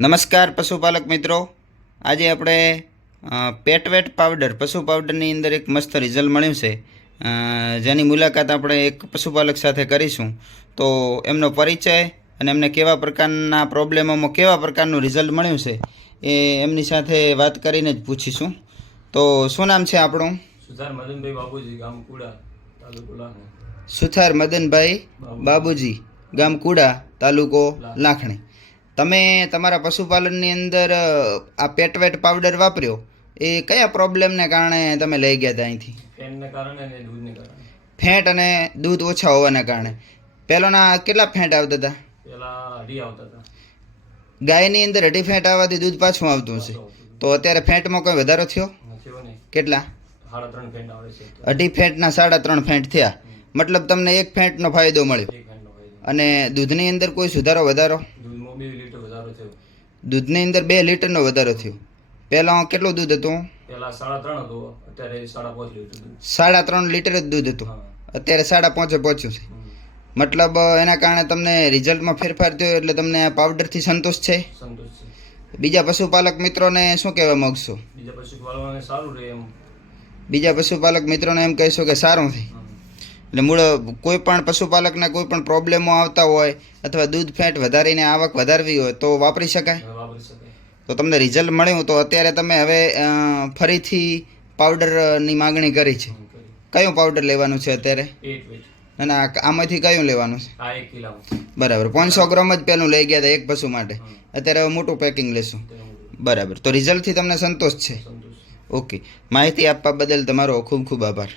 નમસ્કાર પશુપાલક મિત્રો. આજે આપણે પેટવેટ પાવડર પશુ પાવડરની અંદર એક મસ્ત રિઝલ્ટ મળ્યું છે. જેની મુલાકાત આપણે એક પશુપાલક સાથે કરીશું. તો એમનો પરિચય અને એમને કેવા પ્રકારના પ્રોબ્લેમોમાં કેવા પ્રકારનું રિઝલ્ટ મળ્યું છે એ એમની સાથે વાત કરીને જ પૂછીશું. તો શું નામ છે આપણું? સુથાર મદનભાઈ બાબુજી ગામ કુડા સુથાર મદનભાઈ બાબુજી. ગામ કુડા તાલુકો લાખણી. તમે તમારા પશુપાલનની અંદર આ પેટવેટ પાવડર વાપર્યો એ કયા પ્રોબ્લેમને કારણે તમે લઈ ગયા હતા અહીંથી? ફેંટ અને દૂધ ઓછા હોવાના કારણે. પહેલોના કેટલા ફેંટ આવતા હતા ગાયની અંદર અઢી ફેંટ આવવાથી દૂધ પાછું આવતું હશે. તો અત્યારે ફેંટમાં કોઈ વધારો થયો? કેટલા? અઢી ફેંટના સાડા ત્રણ ફેંટ થયા. મતલબ તમને એક ફેંટનો ફાયદો મળ્યો. અને દૂધની અંદર કોઈ સુધારો વધારો દૂધમાં બે લીટર વધારો થયો દૂધની અંદર બે લીટરનો વધારો થયો. પહેલાં કેટલું દૂધ હતું? પેલા સાડા ત્રણ હતું અત્યારે સાડા પાંચ લીટર સાડા ત્રણ લીટર જ દૂધ હતું. અત્યારે સાડા પાંચે પહોંચ્યું છે. મતલબ એના કારણે તમને રિઝલ્ટમાં ફેરફાર થયો એટલે તમને પાવડરથી સંતોષ છે? બીજા પશુપાલક મિત્રોને શું કહેવા માગશો? બીજા પશુપાલકને સારું રહે એમ. બીજા પશુપાલક મિત્રોને એમ કહેશો કે સારું હમ. એટલે મૂળ કોઈ પણ પશુપાલકને કોઈ પણ પ્રોબ્લેમો આવતા હોય અથવા દૂધ ફેટ વધારીને આવક વધારવી હોય તો વાપરી શકાય? તો તમને રિઝલ્ટ મળ્યું તો અત્યારે તમે હવે ફરીથી પાવડરની માગણી કરી છે. કયું પાવડર લેવાનું છે અત્યારે? અને આમાંથી કયું લેવાનું છે? બરાબર પાંચસો ગ્રામ જ પેલું લઈ ગયા હતા એક પશુ માટે. અત્યારે હવે મોટું પેકિંગ લેશું. બરાબર તો રિઝલ્ટથી તમને સંતોષ છે. ઓકે માહિતી આપવા બદલ તમારો ખૂબ ખૂબ આભાર.